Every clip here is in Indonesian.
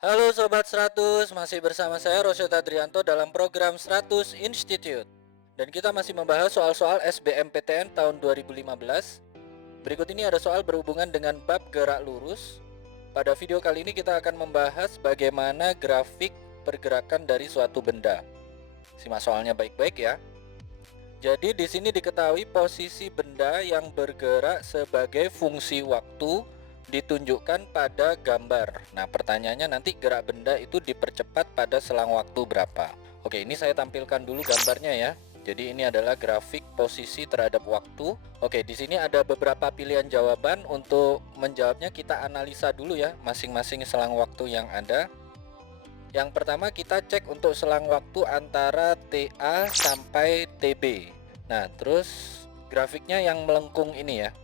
Halo Sobat 100, masih bersama saya Rosyad Adrianto dalam program 100 Institute. Dan kita masih membahas soal-soal SBMPTN tahun 2015. Berikut ini ada soal berhubungan dengan bab gerak lurus. Pada video kali ini kita akan membahas bagaimana grafik pergerakan dari suatu benda. Simak soalnya baik-baik ya. Jadi di sini diketahui posisi benda yang bergerak sebagai fungsi waktu ditunjukkan pada gambar. Nah, pertanyaannya nanti gerak benda itu dipercepat pada selang waktu berapa? Oke, ini saya tampilkan dulu gambarnya ya. Jadi ini adalah grafik posisi terhadap waktu. Oke, di sini ada beberapa pilihan jawaban. Untuk menjawabnya kita analisa dulu ya masing-masing selang waktu yang ada. Yang pertama kita cek untuk selang waktu antara TA sampai TB. Nah, terus grafiknya yang melengkung ini ya.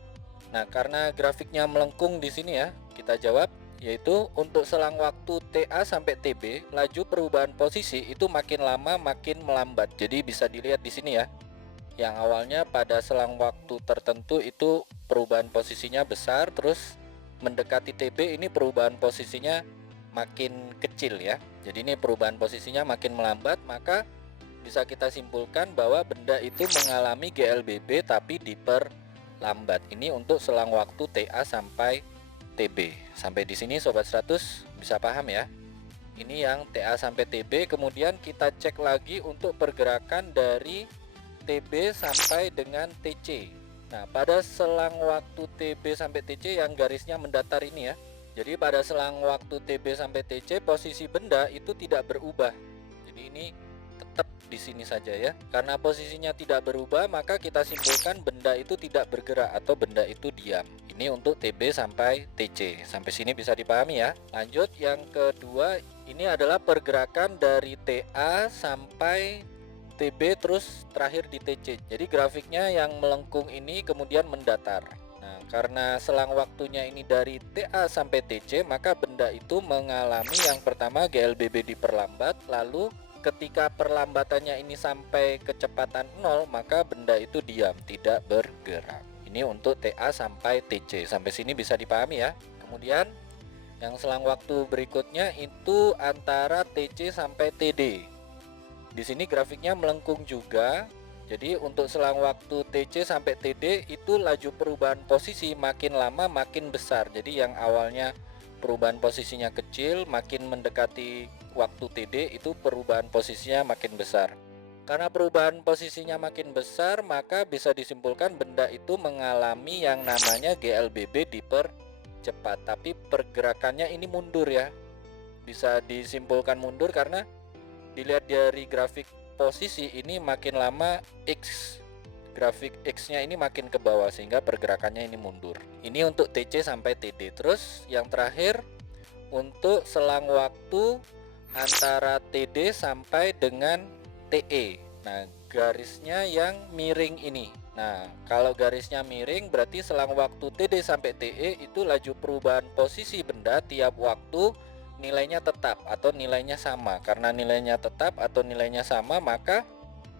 Nah, karena grafiknya melengkung di sini ya, kita jawab yaitu untuk selang waktu TA sampai TB, laju perubahan posisi itu makin lama makin melambat. Jadi bisa dilihat di sini ya. Yang awalnya pada selang waktu tertentu itu perubahan posisinya besar, terus mendekati TB ini perubahan posisinya makin kecil ya. Jadi ini perubahan posisinya makin melambat, maka bisa kita simpulkan bahwa benda itu mengalami GLBB tapi diperlambat. Ini untuk selang waktu TA sampai TB. Sampai di sini Sobat 100 bisa paham ya. Ini yang TA sampai TB, kemudian kita cek lagi untuk pergerakan dari TB sampai dengan TC. Nah, pada selang waktu TB sampai TC yang garisnya mendatar ini ya. Jadi pada selang waktu TB sampai TC posisi benda itu tidak berubah. Jadi ini tetap di sini saja ya. Karena posisinya tidak berubah, maka kita simpulkan benda itu tidak bergerak atau benda itu diam. Ini untuk TB sampai TC. Sampai sini bisa dipahami ya. Lanjut yang kedua, ini adalah pergerakan dari TA sampai TB terus terakhir di TC. Jadi grafiknya yang melengkung ini kemudian mendatar. Nah, karena selang waktunya ini dari TA sampai TC, maka benda itu mengalami yang pertama GLBB diperlambat, lalu ketika perlambatannya ini sampai kecepatan 0, maka benda itu diam, tidak bergerak. Ini untuk TA sampai TC. Sampai sini bisa dipahami ya. Kemudian yang selang waktu berikutnya itu antara TC sampai TD. Di sini grafiknya melengkung juga. Jadi untuk selang waktu TC sampai TD itu laju perubahan posisi makin lama makin besar. Jadi yang awalnya perubahan posisinya kecil, makin mendekati waktu TD itu perubahan posisinya makin besar. Karena perubahan posisinya makin besar, maka bisa disimpulkan benda itu mengalami yang namanya GLBB dipercepat. Tapi pergerakannya ini mundur ya. Bisa disimpulkan mundur karena dilihat dari grafik posisi ini makin lama grafik X-nya ini makin ke bawah sehingga pergerakannya ini mundur. Ini untuk TC sampai TD. Terus yang terakhir untuk selang waktu antara TD sampai dengan TE. Nah, garisnya yang miring ini. Nah, kalau garisnya miring berarti selang waktu TD sampai TE itu laju perubahan posisi benda tiap waktu nilainya tetap atau nilainya sama. Karena nilainya tetap atau nilainya sama, maka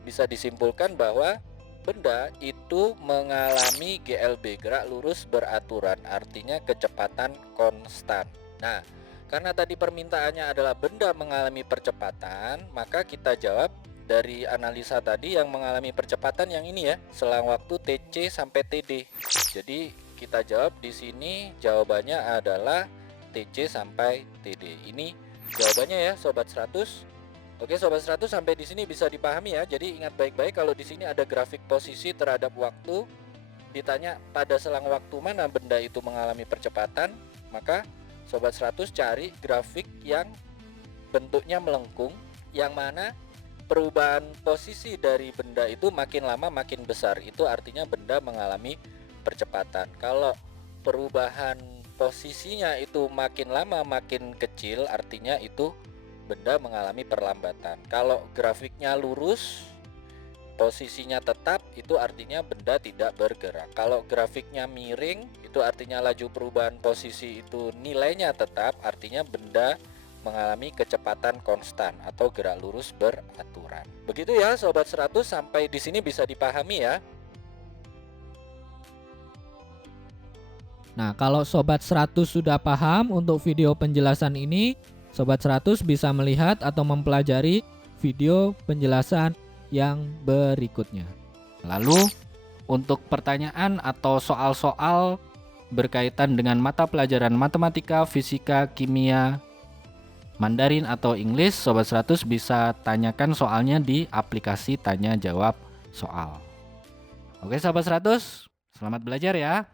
bisa disimpulkan bahwa benda itu mengalami GLB, gerak lurus beraturan, artinya kecepatan konstan. Nah, karena tadi permintaannya adalah benda mengalami percepatan, maka kita jawab dari analisa tadi yang mengalami percepatan yang ini ya, selang waktu TC sampai TD. Jadi kita jawab di sini jawabannya adalah TC sampai TD. Ini jawabannya ya Sobat 100. Oke Sobat 100, sampai di sini bisa dipahami ya. Jadi ingat baik-baik kalau di sini ada grafik posisi terhadap waktu. Ditanya pada selang waktu mana benda itu mengalami percepatan, maka Sobat 100 cari grafik yang bentuknya melengkung, yang mana perubahan posisi dari benda itu makin lama makin besar. Itu artinya benda mengalami percepatan. Kalau perubahan posisinya itu makin lama makin kecil, artinya itu benda mengalami perlambatan. Kalau grafiknya lurus, posisinya tetap, itu artinya benda tidak bergerak. Kalau grafiknya miring, itu artinya laju perubahan posisi itu nilainya tetap, artinya benda mengalami kecepatan konstan atau gerak lurus beraturan. Begitu ya Sobat 100, sampai di sini bisa dipahami ya. Nah, kalau Sobat 100 sudah paham untuk video penjelasan ini, Sobat 100 bisa melihat atau mempelajari video penjelasan yang berikutnya. Lalu, untuk pertanyaan atau soal-soal berkaitan dengan mata pelajaran matematika, fisika, kimia, Mandarin atau Inggris, Sobat 100 bisa tanyakan soalnya di aplikasi tanya jawab soal. Oke Sobat 100, selamat belajar ya.